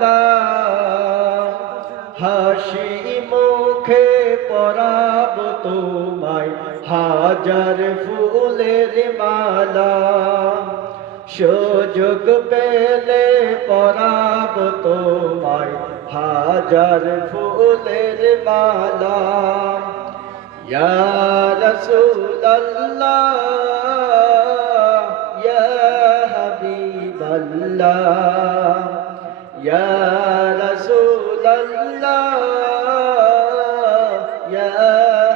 মালা হাসি মুখে পরাব তোমায় হাজার ফুলের মালা সুযোগ পেলে পরাব তোমায় হাজার ফুলের মালা ইয়া রাসূলুল্লাহ ইয়া হাবিবাল্লাহ ইয়া রাসূলুল্লাহ ইয়া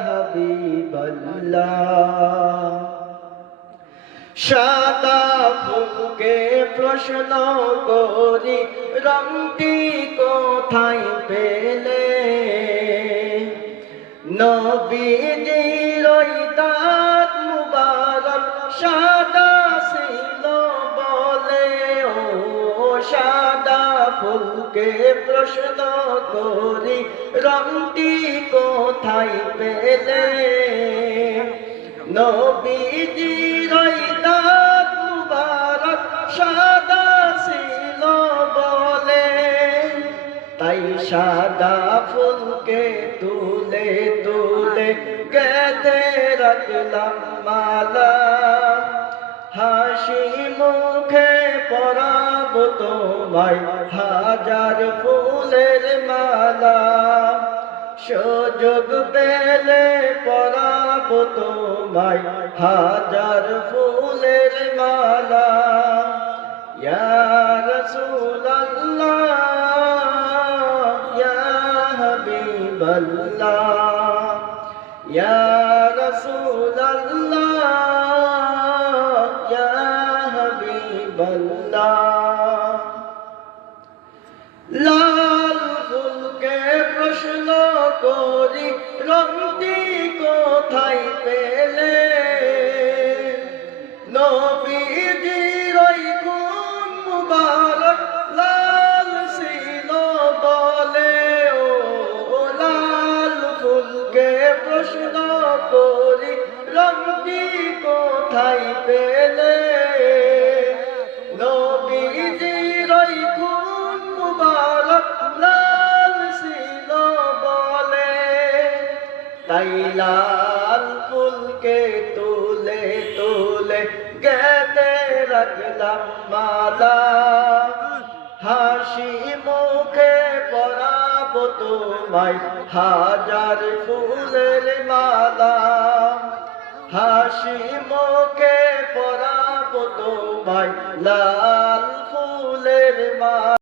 হাবিবাল্লাহ সাদা ফুলকে প্রশ্ন করি রংটি কোথায় পেলে নবীজির দাঁত মুবারক সাদা ছিল বলে ও সাদা ফুলকে প্রশ্ন করি রংটি কোথায় পেলে নবীজির দাঁত মুবারক সাদা ছিল বলে তাই সাদা ফুলকে তুলে তুলে গেঁথে রাখলাম মালা হাসি মুখে পরাব তোমায় হাজার ফুলের মালা সুযোগ পেলে পরাব তোমায় হাজার ফুলের মালা ইয়া রাসূলুল্লাহ ইয়া হাবিবাল্লাহ ইয়া রাসূলুল্লাহ ইয়া হাবিবাল্লাহ লাল ফুলকে প্রশ্ন করি রংটি কোথায় পেলে নবীজির খুন মুবারক লাল ছিল বলে ও লাল ফুলকে প্রশ্ন করি রংটি কোথায় পেলে নবীজির খুন মুবারক লাল ছিল বলে তাই লাল ফুলকে তুলে তুলে গেঁথে রাখলাম মালা হাসি মুখে পরাব তোমায় হাজার ফুলের মালা হাসি মুখে পরাব তোমায় লাল ফুলের মালা।